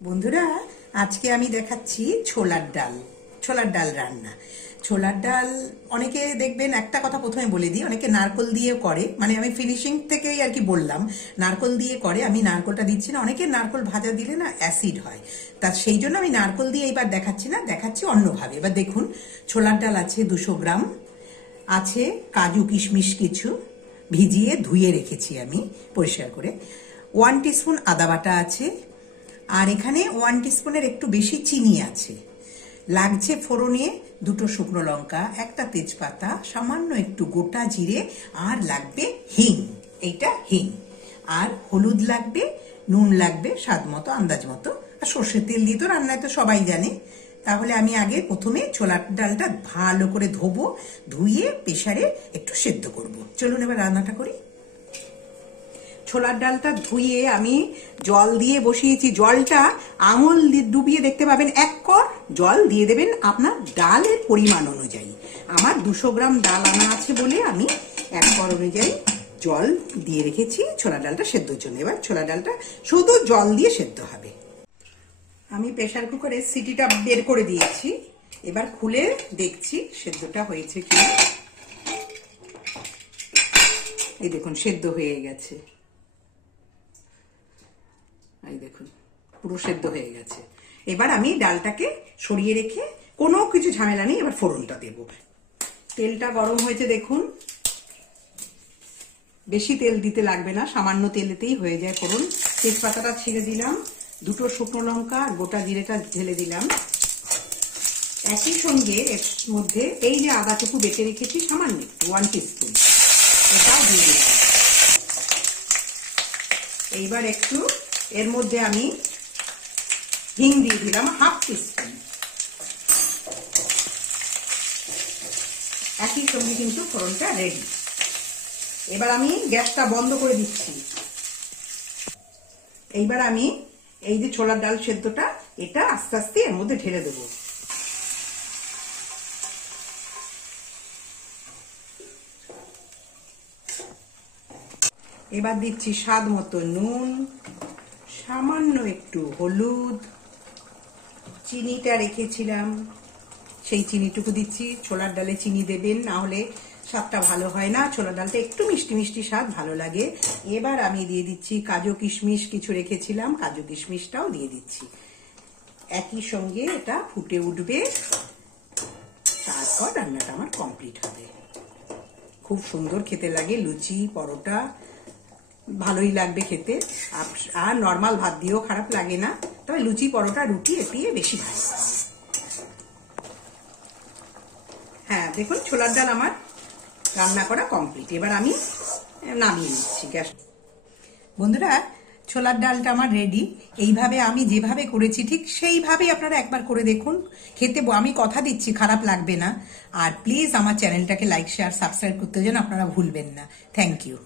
বন্ধুরা, আজকে আমি দেখাচ্ছি ছোলার ডাল রান্না। ছোলার ডাল অনেকে দেখবেন, একটা কথা প্রথমে বলে দিই, অনেকে নারকোল দিয়ে করে, মানে আমি ফিনিশিং থেকেই আর কি বললাম, নারকোল দিয়ে করে। আমি নারকোলটা দিচ্ছি না, অনেকে নারকোল ভাজা দিলে না অ্যাসিড হয়, তা সেই জন্য আমি নারকোল দিয়ে এবার দেখাচ্ছি না, দেখাচ্ছি অন্যভাবে। এবার দেখুন, ছোলার ডাল আছে 200 গ্রাম, আছে কাজু কিশমিশ কিছু ভিজিয়ে ধুয়ে রেখেছি আমি পরিষ্কার করে, 1 টিস্পুন আদা বাটা আছে, আর এখানে 1 টিস্পুনের একটু বেশি চিনি আছে। লাগছে ফোড়নে 2টো শুকনো লঙ্কা, একটা তেজপাতা, সামান্য একটু গোটা জিরে, আর লাগবে হিং, এইটা হিং, আর হলুদ লাগবে, নুন লাগবে স্বাদ মতো, আন্দাজ মতো, আর সর্ষের তেল দিয়ে তো রান্নায় তো সবাই জানে। তাহলে আমি আগে প্রথমে ছোলার ডালটা ভালো করে ধোবো, ধুয়ে প্রেসারে একটু সেদ্ধ করব। চলুন এবার রান্নাটা করি। ছোলার ডালটা ধুয়ে আমি জল দিয়ে বসিয়েছি। জলটা আঙুল ডুবিয়ে দেখতে পাবেন 1 কর জল দিয়ে দেবেন আপনার ডালের পরিমাণ অনুযায়ী। আমার 200 গ্রাম ডাল আনা আছে বলে আমি 1 কর অনুযায়ী জল দিয়ে রেখেছি ছোলার ডালটা সেদ্ধর জন্য। এবার ছোলার ডালটা শুধু জল দিয়ে সেদ্ধ হবে। আমি প্রেসার কুকারে সিটিটা বের করে দিয়েছি, এবার খুলে দেখছি সেদ্ধটা হয়েছে কিনা। এই দেখুন, সেদ্ধ হয়ে গেছে, এই দেখুন পুরো সেদ্ধ হয়ে গেছে। এবার আমি ডালটাকে সরিয়ে রেখে, কোনো কিছু ঝামেলা নেই, এবার ফোড়নটা দেব। তেলটা গরম হয়েছে দেখুন, বেশি তেল দিতে লাগবে না, সামান্য তেলেতেই হয়ে যায় ফোড়ন। তেজপাতাটা ছিঁড়ে দিলাম, 2টো শুকনো লঙ্কা আর গোটা জিরেটা ঢেলে দিলাম। একই সঙ্গে এর মধ্যে এই যে আদাটুকু বেটে রেখেছি সামান্য 1 টিস্পুন, এটাও দিয়ে দিলাম। এইবার একটু এর মধ্যে আমি হিং দিয়ে দিলাম 1/2 টিস্পুন। একই সঙ্গে কিন্তু ফোড়নটা রেডি। এবার আমি গ্যাসটা বন্ধ করে দিচ্ছি। এইবার আমি এই যে ছোলার ডাল সেদ্ধটা, এটা আস্তে আস্তে এর মধ্যে ঢেলে দেবো। এবার দিচ্ছি স্বাদ মতো নুন, সামান্য একটু হলুদ, চিনিটা রেখেছিলাম সেই চিনিটুকু দিচ্ছি। ছোলার ডালে চিনি দেবেন, না হলে স্বাদটা ভালো হয় না, ছোলার ডালটা একটু মিষ্টি মিষ্টি স্বাদ ভালো লাগে। এবার আমি দিয়ে দিচ্ছি কাজু কিশমিশ কিছু রেখেছিলাম, কাজু কিশমিশটাও দিয়ে দিচ্ছি। একই সঙ্গে এটা ফুটে উঠবে, তারপর রান্নাটা আমার কমপ্লিট হবে। খুব সুন্দর খেতে লাগে, লুচি পরোটা ভালোই লাগবে খেতে, আর নর্মাল ভাত দিয়েও খারাপ লাগে না, তবে লুচি পরোটা রুটি এটিয়ে বেশি ভালো। হ্যাঁ দেখুন, ছোলার ডাল আমার রান্না করা কমপ্লিট। এবার আমি নামিয়ে নিচ্ছি গ্যাস। বন্ধুরা, ছোলার ডালটা আমার রেডি। এইভাবে আমি যেভাবে করেছি ঠিক সেইভাবেই আপনারা একবার করে দেখুন, খেতে আমি কথা দিচ্ছি খারাপ লাগবে না। আর প্লিজ আমার চ্যানেলটাকে লাইক শেয়ার সাবস্ক্রাইব করতে যেন আপনারা ভুলবেন না। Thank you.